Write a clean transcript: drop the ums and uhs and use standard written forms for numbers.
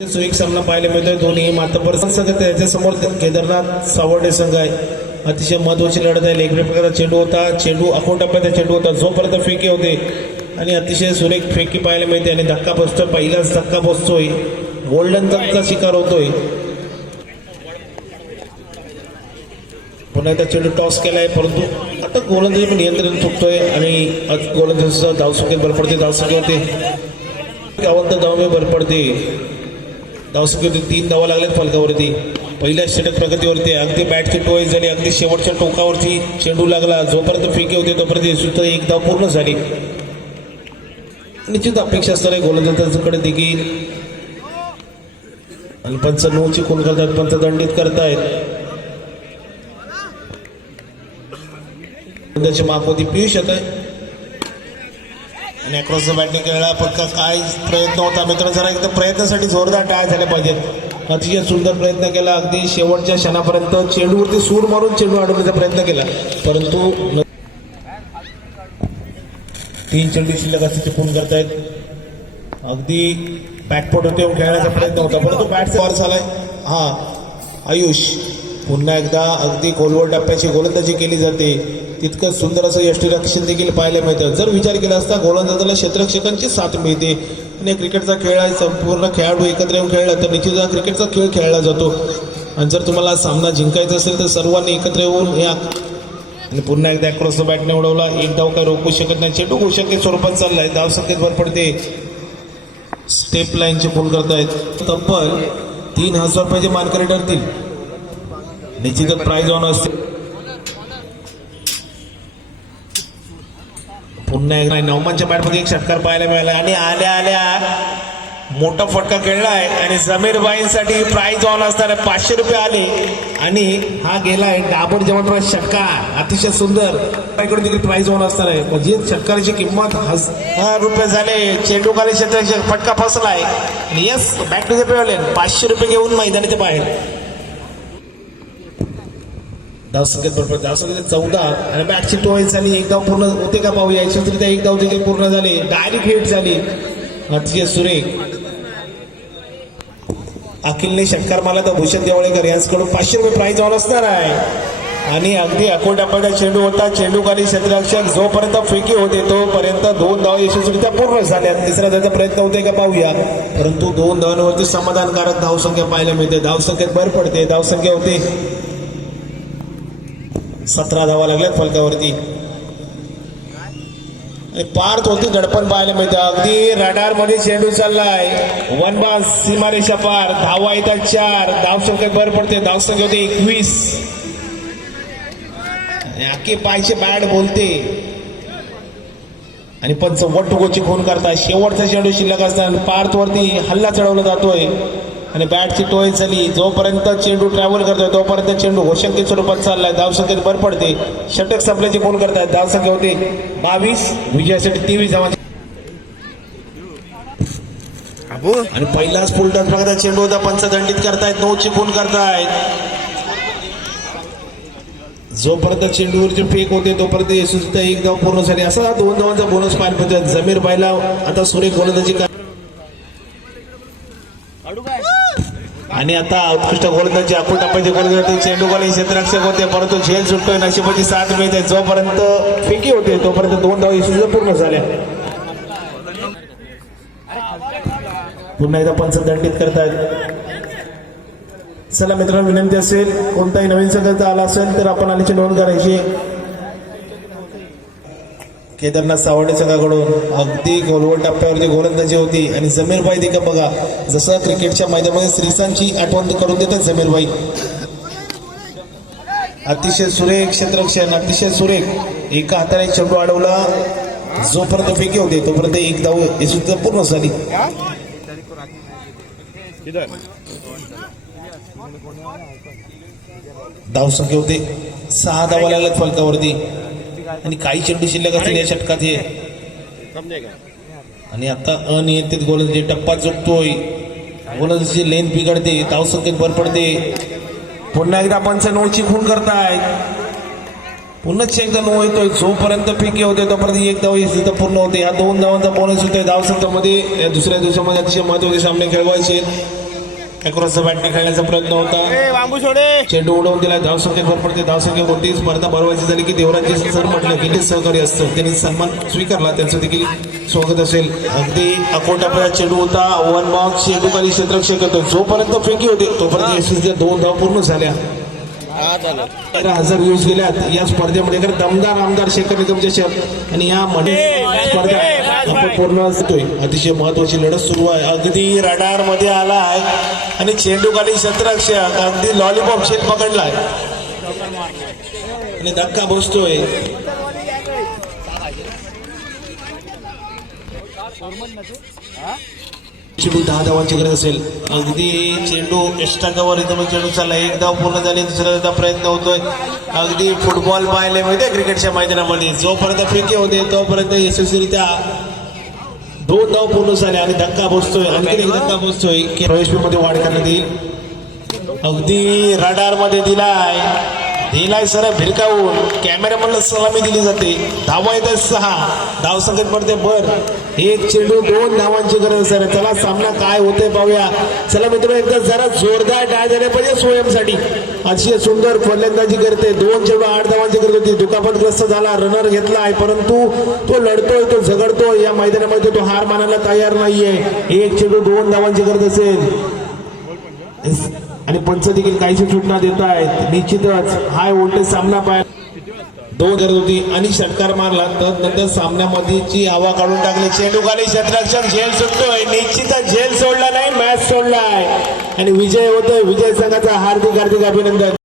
एक सामना पाहायला मिळतोय. दोन्ही मातबर संघ त्याच्यासमोर केदारनाथ सावर्डे संघ आहे. अतिशय महत्वाची लढत आहे. लेग प्रकारचा चेंडू होता. चेंडू अकोटापर्यंत चेंडू होता जोपर्यंत फेके होते आणि अतिशय सुरेख फेकी पाहायला मिळते आणि धक्का बसतोय. पहिलाच धक्का बसतोय. गोल्डन जंपचा शिकार होतोय. पुन्हा एकदा चेंडू टॉस केलाय परंतु आता गोलंदाजी नियंत्रण चुकतोय आणि गोलंदाजीचा धावसंख्येत भर पडते. धावसंख्या होते 51 धावे भर पडते. धावसंख्येत 3 धावा लागल्यात फलकावरती. पहिल्या षटक प्रगतीवरती अगदी बॅटची टोळी झाली. अगदी शेवटच्या टोकावरती चेंडू लागला. जोपर्यंत फेके होते तोपर्यंत सुद्धा एक धाव पूर्ण झाली. निश्चित अपेक्षा असणारे गोलंदाजांकडे देखील आणि पंच नऊची खून करतात. पंच दंडित करतायत. त्याची मागवती पियुष येत आहे आणि अक्रॉस बॅटिंग खेळला. पक्का काय प्रयत्न होता मित्र. जरा एकदा प्रयत्नासाठी जोरदार टाळ झाले पाहिजेत. अतिशय सुंदर प्रयत्न केला. अगदी शेवटच्या क्षणापर्यंत चेंडूवरती सूर मारून चेंडू अडवण्याचा प्रयत्न केला परंतु 3 चेंडू शिल्लक असते पूर्ण करतायत. अगदी बॅकपोट होते खेळण्याचा प्रयत्न होता परंतु बॅटचा वर झालाय. आयुष पुन्हा एकदा अगदी खोलवर टप्प्याची गोलंदाजी केली जाते. तितकं सुंदर असं यष्टीरक्षण देखील पाहायला मिळतं. जर विचार केला असता गोलंदाजाला क्षेत्ररक्षकांची साथ मिळते आणि क्रिकेटचा खेळ आहे. संपूर्ण खेळाडू एकत्र येऊन खेळला तर निश्चित क्रिकेटचा खेळ खेळला जातो आणि जर तुम्हाला सामना जिंकायचा असेल तर सर्वांनी एकत्र येऊन या. आणि पुन्हा एकदा क्रॉस बॅटने उडवला. एक धाव काय रोखू शकत नाही. चेंडू गोषके स्वरूपात चाललाय. धाव संख्येत भर पडते. स्टेप लाईनची पूल करतायत. तब्बल 3000 रुपयाचे मानकरी ठरतील. निश्चितच प्राइज ऑन असते. पुन्हा एकदा नवमानच्या बॅटमध्ये एक षटकार पाहायला मिळाला आणि आल्या आल्या मोठा फटका खेळलाय आणि जमीर बाईंसाठी प्राइज ऑन असणार आहे. 500 रुपये आले आणि हा गेलाय डाबर जवळ षटकार. अतिशय सुंदर. कडून देखील प्राइज ऑन असणार आहे. म्हणजे षटकाराची किंमत 1000 रुपये झाले. चेंडू खाली क्षेत्ररक्षक फटका फसलाय आणि यस बॅक टू द पेवलेन 500 रुपये घेऊन मैदानाच्या बाहेर. धावसंख्येत बरोबर धावसंख्येत 14 आणि बॅटची टोळी झाली. एक धाव पूर्ण होते का पाहूया. यशस्वीरित्या एक धाव देखील पूर्ण झाली. डायरेक्ट हिट झाली. अतिशय सुरेख. अखिलने षटकार मारला तर भूषण देवळेकर यांच्याकडून 500 रुपये प्राइज ऑन असणार आहे आणि अगदी अकोटापर्यंत चेंडू होता. चेंडू खाली क्षेत्ररक्षक जोपर्यंत फेकी होते तोपर्यंत 2 धाव यशस्वीरित्या पूर्ण झाल्या. तिसरा धावाचा प्रयत्न होते का पाहूया परंतु 2 धावांवरती समाधानकारक धावसंख्या पाहायला मिळते. धावसंख्येत भर पडते. धावसंख्या होते 17 धावा लागल्यात फलकावरती आणि पार्थ होती दडपण पाहायला मिळते. अगदी रडार मध्ये चेंडू चाललाय. वन बास सीमारेषा पार. धावा येतात 4. धावसंख्येत भर पडते. धावसंख्या होते 21. आखे पायचे बॅट बोलते आणि पंच वटुकोची खून करतात. शेवटचा चेंडू शिल्लक असताना पार्थ वरती हल्ला चढवला जातोय आणि बॅटची टोळी झाली. जोपर्यंत चेंडू ट्रॅव्हल करतोय तोपर्यंत चेंडू घोषंकी स्वरूपात चाललाय. धावसंख्येत भर पडते. षटक संपल्याची खून करतायत. धावसंख्या होते 22. विजयासाठी 23 धावा आणि पहिलाच फुलटॉस प्रकारचा चेंडू होता. पंच दंडित करतायत. 9ची खून करतायत. जोपर्यंत चेंडूवरची फेक होते तोपर्यंत यशस्वीरित्या एक धाव पूर्ण झाली. असा 2 धावांचा बोनस पाहायला मिळतोय. जमीर बाईला आता सुरेख गोलंदाजी आणि आता उत्कृष्ट गोलंदाजी अकोट टप्प्याचे गोलंदाजी चेंडू खाली क्षेत्ररक्षक होते परंतु झेल सुटतोय. नशिबाची साथ मिळते. जोपर्यंत फेकी होते तोपर्यंत 2 धावा यशस्वी पूर्ण झाल्या. पुन्हा एकदा पंच दंडित करतायत. चला मित्रांनो विनंती असेल कोणताही नवीन संघ आला असेल तर आपण आल्याची नोंद करायची. केदारनाथ सावर्डे संघाकडून अगदी गोलवर टप्प्यावरती गोलंदाजी होती आणि जमीरबाई देखील बघा जसं क्रिकेटच्या मैदानामध्ये श्रीसांची आठवण करून देतात जमीरबाई. अतिशय सुरेख क्षेत्ररक्षण. अतिशय सुरेख. एका हाताने चेंडू अडवला. जोपर्यंत फेकी होते तोपर्यंत एक धाव यशस्वी पूर्ण झाली. धावसंख्या होते 6 धावा लागल्यात फलकावरती आणि काही चेंडू शिल्लक असतील या षटकात हे आणि आता अनियंत्रित गोलंदाजी. टप्पा चुकतोय. गोलंदाजीची लेन बिघडते. धावसंख्येत भर पडते. पुन्हा एकदा पंच 9ची खून करतायत. पुन्हा एकदा 9 येतोय. जोपर्यंत फेकी होते तोपर्यंत एक धाव यशस्वी पूर्ण होते. या 2 धावांचा बोनस होतोय. धावसंख्येमध्ये या दुसऱ्या दिवसामध्ये अतिशय महत्त्वाचे सामने खेळवायचे. अक्रॉसचा बॅटने खेळण्याचा प्रयत्न होता. चेंडू उडवून दिला. धावसंख्येत भर पडते. धावसंख्या कोणती स्पर्धा भरवायची झाली की देवराजी सर म्हटलं की ते सहकारी असतं, त्यांनी सन्मान स्वीकारला, त्यांचं देखील स्वागत असेल. अगदी अकोटापर्यंत चेंडू होता. वन बॉक्स चेंडू खाली क्षेत्ररक्षक होतो. जोपर्यंत फेकी होते तोपर्यंत यशस्वीच्या 2 धावा पूर्ण झाल्या. 13,000 व्ह्यूज गेल्यात या स्पर्धेमध्ये. दमदार आमदार शेखर निगम चषक आणि या स्पर्धा आपण पूर्ण असतोय. अतिशय महत्वाची लढत सुरू आहे. अगदी रडार मध्ये आलाय आणि चेंडू खाली क्षेत्ररक्षक अगदी लॉलीपॉप शेत पकडलाय आणि धक्का बसतोय. चेंडू 10 धावांची गरज असेल. अगदी चेंडू एक्स्ट्रा कव्हर इथं चेंडू चालला. 1 धाव पूर्ण झाली. दुसऱ्या प्रयत्न होतोय. अगदी फुटबॉल पाहिले माहिती क्रिकेटच्या मैदानामध्ये जोपर्यंत फेकी होते तोपर्यंत यशस्वीरित्या 2 धाव पूर्ण झाले आणि धक्का बसतोय. आणखी एक धक्का बसतोय की प्रवेश मध्ये वाढ करण्यात येईल. अगदी रडार मध्ये दिलाय सर भिरकावून. कॅमेरामॅनला सलामी दिली जाते. धावा येतात 6. धावसंख्येत पडते भर. 1 चेंडू 2 धावांची गरज सर. चला सामना काय होते पाहूया. चला मित्र एकदा जरा जोरदार टाळ झाले पाहिजे स्वयंसाठी. अतिशय सुंदर फलंदाजी करते. 2 चेंडू 8 धावांची गरज होती. दुखापतग्रस्त झाला. रनर घेतलाय परंतु तो लढतोय, तो झगडतोय. या मैदानामध्ये तो हार मानायला तयार नाहीये. 1 चेंडू 2 धावांची गरज असेल आणि पंच देखील काहीशी सूचना देत आहेत. निश्चितच हाय व्होल्टेज सामना पाहिजे. 2 गरज होती आणि षटकार मारला तर नंतर सामन्यामध्ये जी हवा काढून टाकली. चेंडू खाली क्षेत्ररक्षक झेल सुटतोय. निश्चितच झेल सोडला नाही, मॅच सोडलाय आणि विजय होतोय. विजय संघाचा हार्दिक अभिनंदन.